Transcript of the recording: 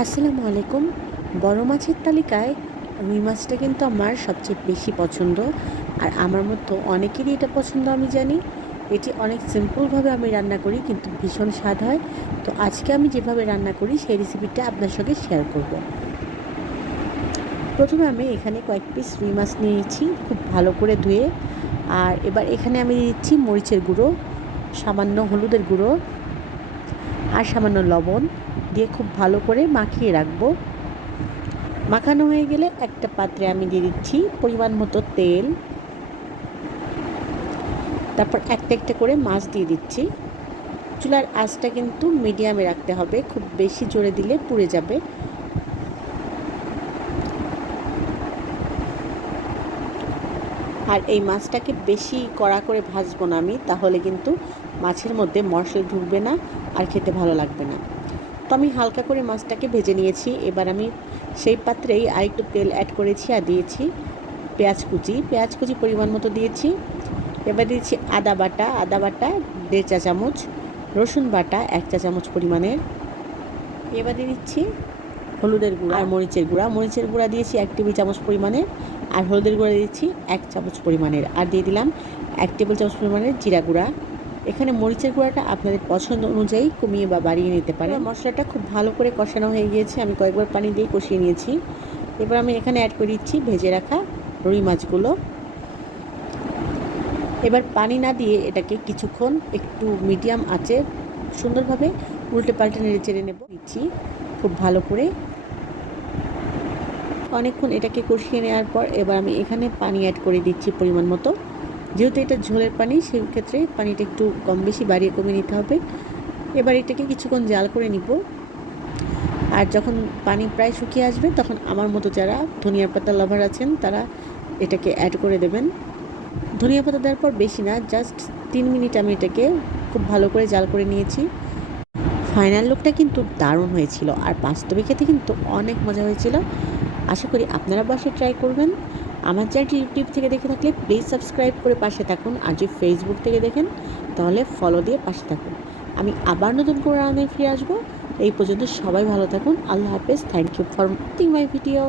আসসালামু আলাইকুম। বড় মাছের তালিকায় রুই মাছটা কিন্তু আমার সবচেয়ে বেশি পছন্দ। আর আমার মতো অনেকেরই এটা পছন্দ, আমি জানি। এটি অনেক সিম্পলভাবে আমি রান্না করি, কিন্তু ভীষণ স্বাদ হয়। তো আজকে আমি যেভাবে রান্না করি, সেই রেসিপিটা আপনার সঙ্গে শেয়ার করব। প্রথমে আমি এখানে কয়েক পিস রুই মাছ নিয়েছি খুব ভালো করে ধুয়ে। আর এবার এখানে আমি দিচ্ছি মরিচের গুঁড়ো, সামান্য হলুদের গুঁড়ো, আর সামান্য লবণ। দিয়ে খুব ভালো করে মাখিয়ে রাখব। মাখানো হয়ে গেলে একটা পাত্রে আমি দিয়ে দিচ্ছি পরিমাণ মতো তেল। তারপর একটা একটা করে মাছ দিয়ে দিচ্ছি। চুলার আঁচটা কিন্তু মিডিয়ামে রাখতে হবে, খুব বেশি জোরে দিলে পুড়ে যাবে। আর এই মাছটাকে বেশি কড়া করে ভাজবো না আমি, তাহলে কিন্তু মাছের মধ্যে মশলা ঢুকবে না আর খেতে ভালো লাগবে না। তো আমি হালকা করে মাছটাকে ভেজে নিয়েছি। এবার আমি সেই পাত্রেই আর একটু তেল অ্যাড করেছি আর দিয়েছি পেঁয়াজ কুচি। পেঁয়াজ কুচি পরিমাণ মতো দিয়েছি। এবার দিয়েছি আদা বাটা। আদা বাটা দেড় চা চামচ। রসুন বাটা এক চা চামচ পরিমাণের। এবার দিয়ে দিচ্ছি হলুদের গুঁড়া। আর মরিচের গুঁড়া। মরিচের গুঁড়া দিয়েছি এক টেবিল চামচ পরিমাণের। আর হলুদের গুঁড়া দিয়েছি এক চামচ পরিমাণের। আর দিয়ে দিলাম এক টেবিল চামচ পরিমাণের জিরা গুঁড়া। এখানে মরিচের গুঁড়াটা আপনাদের পছন্দ অনুযায়ী কমিয়ে বা বাড়িয়ে নিতে পারেন। মশলাটা খুব ভালো করে কষানো হয়ে গিয়েছে। আমি কয়েকবার পানি দিয়ে কষিয়ে নিয়েছি। এবার আমি এখানে অ্যাড করে দিচ্ছি ভেজে রাখা রুই মাছগুলো। এবার পানি না দিয়ে এটাকে কিছুক্ষণ একটু মিডিয়াম আঁচে সুন্দরভাবে উল্টে পাল্টে নেড়ে চেড়ে নেব। দিচ্ছি খুব ভালো করে। অনেকক্ষণ এটাকে কষিয়ে নেওয়ার পর এবার আমি এখানে পানি অ্যাড করে দিচ্ছি পরিমাণ মতো। যেহেতু এটা ঝোলের পানি সেই ক্ষেত্রে পানিটা একটু কম বেশি বাড়িয়ে কমিয়ে নিতে হবে। এবার এটাকে কিছুক্ষণ জাল করে নিব। আর যখন পানি প্রায় শুকিয়ে আসবে, তখন আমার মতো যারা ধনিয়া পাতা লাভার আছেন, তারা এটাকে অ্যাড করে দেবেন। ধনিয়া পাতা দেওয়ার পর বেশি না জাস্ট তিন মিনিট আমি এটাকে খুব ভালো করে জাল করে নিয়েছি। ফাইনাল লুকটা কিন্তু দারুণ হয়েছিল। আর বাস্তবে খেতে কিন্তু অনেক মজা হয়েছিল। আশা করি আপনারা বাসায় ট্রাই করবেন। আমার চ্যানেলটি ইউটিউব থেকে দেখে থাকলে প্লিজ সাবস্ক্রাইব করে পাশে থাকুন। আর যদি ফেসবুক থেকে দেখেন, তাহলে ফলো দিয়ে পাশে থাকুন। আমি আবার নতুন করে রান্নায় ফিরে আসব। এই পর্যন্ত সবাই ভালো থাকুন। আল্লাহ হাফেজ। Thank you for watching my video